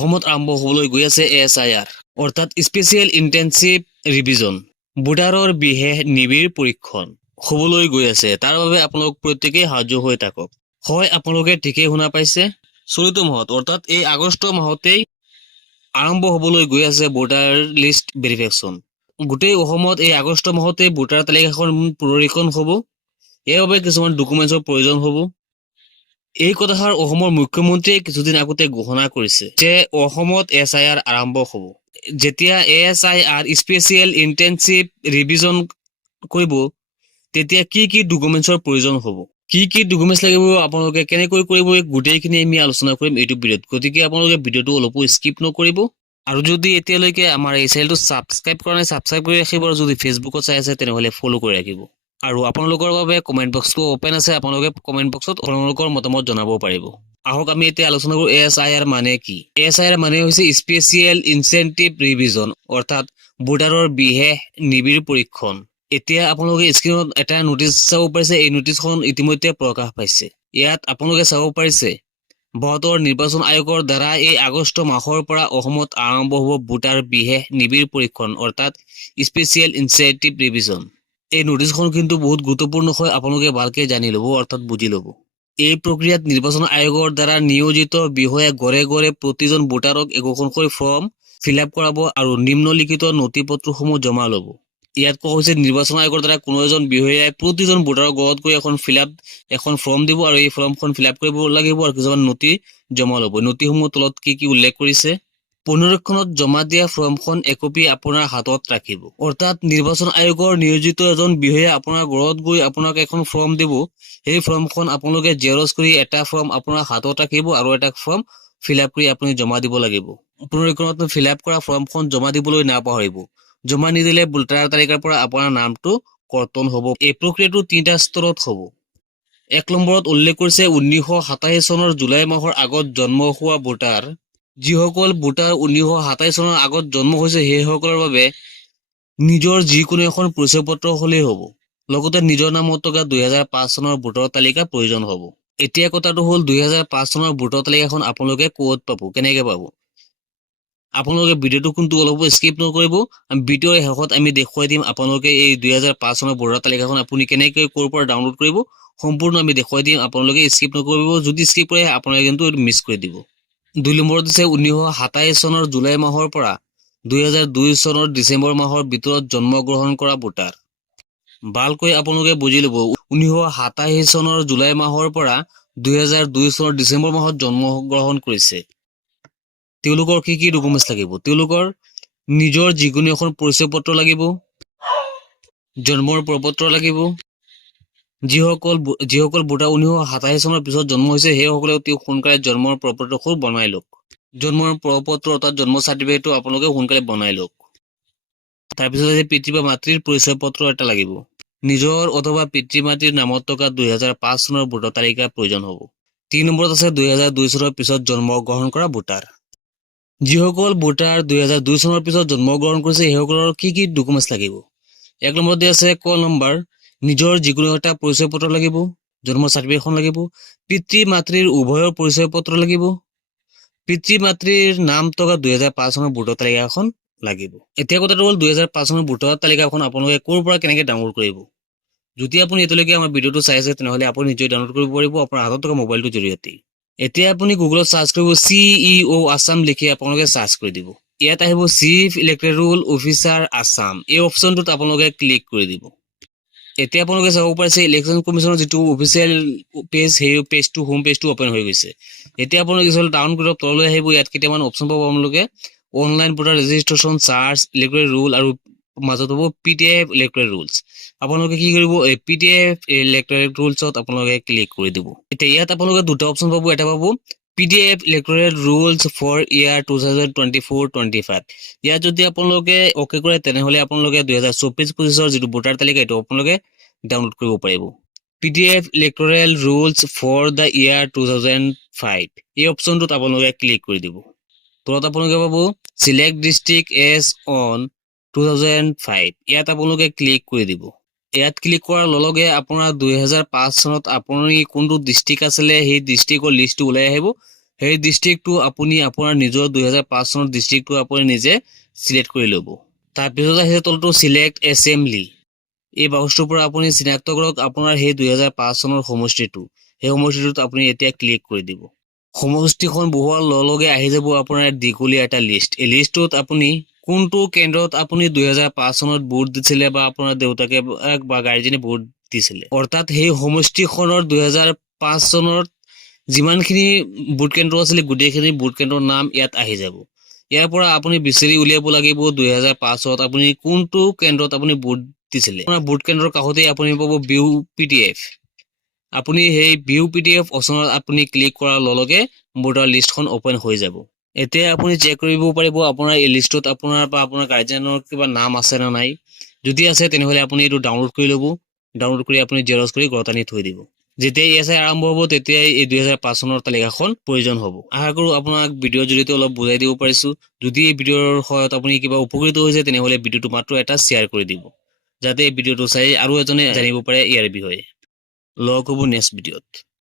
অসমত আৰম্ভ হ'বলৈ গৈ আছে ASIR অৰ্থাৎ স্পেচিয়েল ইন্টেনসিভ ৰিভিজন ভোটাৰৰ বিশেষ নিবিড় পৰীক্ষণ হ'বলৈ গৈ আছে। তাৰ বাবে আপোনালোক প্ৰত্যেকেই সাজু হৈ থাকক। হয়, আপোনালোকে ঠিকেই শুনা পাইছে। চলিত মাহত অৰ্থাৎ এই আগষ্ট মাহতেই আৰম্ভ হ'বলৈ গৈ আছে ভোটাৰ লিষ্ট ভেৰিফিকেশ্যন। গোটেই অসমত এই আগষ্ট মাহতে ভোটাৰ তালিকাখন পুনৰীক্ষণ হ'ব। ইয়াৰ বাবে কিছুমান ডকুমেণ্টছৰ প্ৰয়োজন হ'ব। এই কথাষাৰ অসমৰ মুখ্যমন্ত্ৰীয়ে কিছুদিন আগতে ঘোষণা কৰিছে যে অসমত ASIR আৰম্ভ হ'ব। যেতিয়া ASIR স্পেচিয়েল ইন্টেনসিভ ৰিভিজন কৰিব তেতিয়া কি ডকুমেণ্টছৰ প্ৰয়োজন হ'ব, কি ডকুমেণ্টছ লাগিব, আপোনালোকে কেনেকৈ কৰিব, গোটেইখিনি আমি আলোচনা কৰিম এইটো ভিডিঅ'ত। গতিকে আপোনালোকে ভিডিঅ'টো অলপো স্কিপ নকৰিব। আৰু যদি এতিয়ালৈকে আমাৰ এই চেনেলটো ছাবস্ক্ৰাইব কৰা নাই, ছাবস্ক্ৰাইব কৰি ৰাখিব। আৰু যদি ফেচবুকত চাই আছে তেনেহ'লে ফ'ল' কৰি ৰাখিব। আৰু আপোনালোকৰ বাবে কমেণ্ট বক্সটো অপেন আছে, আপোনালোকে কমেণ্ট বক্সত আপোনালোকৰ মতামত জনাব পাৰিব। আহক আমি এতিয়া আলোচনা কৰোঁ ASIR মানে কি। ASIR মানে হৈছে স্পেচিয়েল ইনচেন্টিভ ৰিভিজন অৰ্থাৎ ভোটাৰৰ বিশেষ নিবিড় পৰীক্ষণ। এতিয়া আপোনালোকে স্ক্ৰীনত এটা নোটিছ চাব পাৰিছে। এই নোটিছখন ইতিমধ্যে প্ৰকাশ পাইছে। ইয়াত আপোনালোকে চাব পাৰিছে ভাৰতৰ নিৰ্বাচন আয়োগৰ দ্বাৰা এই আগষ্ট মাহৰ পৰা অসমত আৰম্ভ হ'ব ভোটাৰ বিশেষ নিবিড় পৰীক্ষণ অৰ্থাৎ স্পেচিয়েল ইনচেন্টিভ ৰিভিজন। এই নোটিছখন কিন্তু বহুত গুৰুত্বপূৰ্ণ হয়, আপোনালোকে ভালকৈ জানি ল'ব অৰ্থাৎ বুজি ল'ব। এই প্ৰক্ৰিয়াত নিৰ্বাচন আয়োগৰ দ্বাৰা নিয়োজিত বিষয়া ঘৰে ঘৰে প্ৰতিজন ভোটাৰক একোখনকৈ ফৰ্ম ফিল আপ কৰাব আৰু নিম্নলিখিত নথিপত্ৰসমূহ জমা ল'ব। ইয়াত কোৱা হৈছে নিৰ্বাচন আয়োগৰ দ্বাৰা কোনো এজন বিষয়াই প্ৰতিজন ভোটাৰৰ ঘৰত গৈ এখন ফৰ্ম দিব আৰু এই ফৰ্মখন ফিল আপ কৰিব লাগিব আৰু কিছুমান নথি জমা ল'ব। নথিসমূহ তলত কি উল্লেখ কৰিছে। পুনৰীক্ষণত জমা দিয়া ফৰ্মখন একপি আপোনাৰ হাতত ৰাখিব। অৰ্থাৎ নিৰ্বাচন আয়োগৰ নিয়োজিত এজন বিষয়া আপোনাৰ ঘৰত গৈ আপোনাক এখন ফৰ্ম দিব। সেই ফৰ্মখন আপোনালোকে জেৰক্স কৰি এটা ফৰ্ম আপোনাৰ হাতত ৰাখিব আৰু এটা ফৰ্ম ফিল আপ কৰি আপুনি জমা দিব লাগিব। পুনৰীক্ষণত ফিল আপ কৰা ফৰ্মখন জমা দিবলৈ নাপাহৰিব। জমা নিদিলে ভোটাৰ তালিকাৰ পৰা আপোনাৰ নামটো কৰ্তন হ'ব। এই প্ৰক্ৰিয়াটো 3টা স্তৰত হ'ব। 1 নম্বৰত উল্লেখ কৰিছে 1987 চনৰ জুলাই মাহৰ আগত জন্ম হোৱা ভোটাৰ। যিসকল ভোটাৰ 1927 চনৰ আগত জন্ম হৈছে সেইসকলৰ বাবে নিজৰ যিকোনো এখন পৰিচয় পত্ৰ হ'লেই হ'ব। লগতে নিজৰ নামত থকা 2005 চনৰ ভোটাৰ তালিকা প্ৰয়োজন হ'ব। এতিয়া কথাটো হ'ল 2005 চনৰ ভোটাৰ তালিকাখন আপোনালোকে ক'ত পাব, কেনেকৈ পাব। আপোনালোকে ভিডিঅ'টো কিন্তু অলপো স্কিপ নকৰিব। ভিডিঅ'ৰ শেষত আমি দেখুৱাই দিম আপোনালোকে এই 2005 চনৰ ভোটাৰ তালিকাখন আপুনি কেনেকৈ ক'ৰ পৰা ডাউনলোড কৰিব, সম্পূৰ্ণ আমি দেখুৱাই দিম। আপোনালোকে স্কিপ নকৰিব। যদি স্কিপ কৰে আপোনালোকে কিন্তু মিছ কৰি দিব। 2 নম্বৰত দিছে 1927 চনৰ জুলাই মাহৰ পৰা 2002 চনৰ ডিচেম্বৰ মাহৰ ভিতৰত জন্মগ্ৰহণ কৰা ভোটাৰ। ভালকৈ আপোনালোকে বুজি ল'ব। 1927 চনৰ জুলাই মাহৰ পৰা 2002 চনৰ ডিচেম্বৰ মাহত জন্মগ্ৰহণ কৰিছে। তেওঁলোকৰ কি ডকুমেণ্টছ লাগিব। তেওঁলোকৰ নিজৰ যিকোনো এখন পৰিচয় পত্ৰ লাগিব, জন্মৰ প্ৰপত্ৰ লাগিব। যিসকল ভোটাৰ 1927 চনৰ পিছত জন্ম হৈছে সেইসকলে অতি সোনকালে জন্মৰ প্ৰপত্ৰখন বনাই লওক। জন্মৰ প্ৰপত্ৰ অৰ্থাৎ জন্ম চাৰ্টিফিকেটটো আপোনালোকে সোনকালে বনাই লওক। তাৰপিছত পিতৃ বা মাতৃৰ পৰিচয় পত্ৰ এটা লাগিব। নিজৰ অথবা পিতৃ মাতৃৰ নামত থকা 2005 চনৰ ভোটাৰ তালিকাৰ প্ৰয়োজন হ'ব। 3 নম্বৰত আছে 2002 চনৰ পিছত জন্মগ্ৰহণ কৰা ভোটাৰ। যিসকল ভোটাৰ 2002 চনৰ পিছত জন্মগ্ৰহণ কৰিছে সেইসকলৰ কি ডকুমেণ্টছ লাগিব। 1 নম্বৰত আছে ক নম্বৰ, নিজৰ যিকোনো এটা পৰিচয় পত্ৰ লাগিব, জন্ম চাৰ্টিফিকেটখন লাগিব। পিতৃ মাতৃৰ উভয়ৰ পৰিচয় পত্ৰ লাগিব। পিতৃ মাতৃৰ নাম থকা 2005 চনৰ ভোটাৰ তালিকাখন লাগিব। এতিয়া কথাটো হ'ল 2005 চনৰ ভোটাৰ তালিকাখন আপোনালোকে ক'ৰ পৰা কেনেকৈ ডাউনলোড কৰিব। যদি আপুনি এতিয়ালৈকে আমাৰ ভিডিঅ'টো চাই আছে তেনেহ'লে আপুনি নিজে ডাউনলোড কৰিব পাৰিব আপোনাৰ হাতত থকা মোবাইলটোৰ জৰিয়তে। এতিয়া আপুনি গুগলত চাৰ্চ কৰিব CEO আছাম লিখি আপোনালোকে চাৰ্চ কৰি দিব। ইয়াত আহিব চিফ ইলেক্টৰেল অফিচাৰ আছাম। এই অপশ্যনটোত আপোনালোকে ক্লিক কৰি দিব। এতিয়া আপোনালোকে চাব পাৰিছে ইলেকশ্যন কমিশ্যনৰ যিটো অফিচিয়েল পেজ সেই পেজটো হোম পেজটো অপেন হৈ গৈছে। এতিয়া আপোনালোকে ডাউন কৰি তললৈ আহিব। ইয়াত কেইটামান অপশ্যন পাব আপোনালোকে। Online voter registration, search, electoral roll আৰু মাজত হ'ব PDF ইলেক্টৰেল ৰুলছ। আপোনালোকে কি কৰিব, এই PDF ইলেক্টৰেল ৰুলছত আপোনালোকে ক্লিক কৰি দিব। এতিয়া ইয়াত আপোনালোকে দুটা অপশ্যন পাব। এটা পাব PDF ইলেক্টৰেল ৰুলছ ফৰ ইয়াৰ 2024-25। ইয়াত যদি আপোনালোকে অ'কে কৰে তেনেহ'লে আপোনালোকে 2024-25 যিটো ভোটাৰ তালিকা এইটো আপোনালোকে ডাউনলোড কৰিব পাৰিব। PDF electoral rolls for the year 2005 এই অপশ্যনটোত আপোনালোকে ক্লিক কৰি দিব। তলত আপোনালোকে পাব চিলেক্ট ডিষ্ট্ৰিক্ট এজ অন 2005। ইয়াত আপোনালোকে ক্লিক কৰি দিব। ইয়াত ক্লিক কৰাৰ লগে আপোনাৰ 2005 চনত আপুনি কোনটো ডিষ্ট্ৰিক্ট আছিলে সেই ডিষ্ট্ৰিক্টৰ লিষ্টটো ওলাই আহিব। সেই ডিষ্ট্ৰিক্টটো আপুনি আপোনাৰ নিজৰ 2005 চনৰ ডিষ্ট্ৰিক্টটো আপুনি নিজে চিলেক্ট কৰি ল'ব। তাৰপিছত আহিছে তলটো চিলেক্ট এছেম্বলি। এই বাকচটোৰ পৰা আপুনি চিনাক্ত কৰক আপোনাৰ সেই 2005 চনৰ সমষ্টিটো। সেই সমষ্টিটোত আপুনি এতিয়া ক্লিক কৰি দিব। সমষ্টিখন বহুৱাৰ লগে লগে আহি যাব আপোনাৰ দীঘলীয়া এটা লিষ্ট। এই লিষ্টটোত আপুনি কোনটো কেন্দ্ৰত আপুনি 2005 চনত ভোট দিছিলে বা আপোনাৰ দেউতাকে বা গাৰ্জেনে ভোট দিছিলে, অৰ্থাৎ সেই সমষ্টিখনৰ 2005 চনত যিমানখিনি ভোট কেন্দ্ৰ আছিলে গোটেইখিনি ভোট কেন্দ্ৰৰ নাম ইয়াত আহি যাব। ইয়াৰ পৰা আপুনি বিচাৰি উলিয়াব লাগিব 2005ত আপুনি কোনটো কেন্দ্ৰত আপুনি ভোট দিছিলে। আপোনাৰ ভোট কেন্দ্ৰৰ কাষতে আপুনি পাব ভিউ PDF। আপুনি সেই ভিউ PDF অপচনত আপুনি ক্লিক কৰাৰ লগে লগে ভোটাৰ লিষ্টখন অপেন হৈ যাব। এতিয়া আপুনি চেক কৰিব পাৰিব আপোনাৰ এই লিষ্টত আপোনাৰ বা আপোনাৰ গাৰ্জেনৰ কিবা নাম আছে নে নাই। যদি আছে তেনেহ'লে আপুনি এইটো ডাউনলোড কৰি ল'ব। ডাউনলোড কৰি আপুনি জেৰক্স কৰি ঘৰত আনি থৈ দিব। যেতিয়া ESI আৰম্ভ হ'ব তেতিয়াই এই 2005 চনৰ তালিকাখন প্ৰয়োজন হ'ব। আশা কৰোঁ আপোনাক ভিডিঅ'ৰ জৰিয়তে অলপ বুজাই দিব পাৰিছোঁ। যদি এই ভিডিঅ'ৰ সহায়ত আপুনি কিবা উপকৃত হৈছে তেনেহ'লে ভিডিঅ'টো মাত্ৰ এটা শ্বেয়াৰ কৰি দিব, যাতে এই ভিডিঅ'টো চাই আৰু এজনে জানিব পাৰে ইয়াৰ বিষয়ে। লগ হ'ব নেক্সট ভিডিঅ'ত।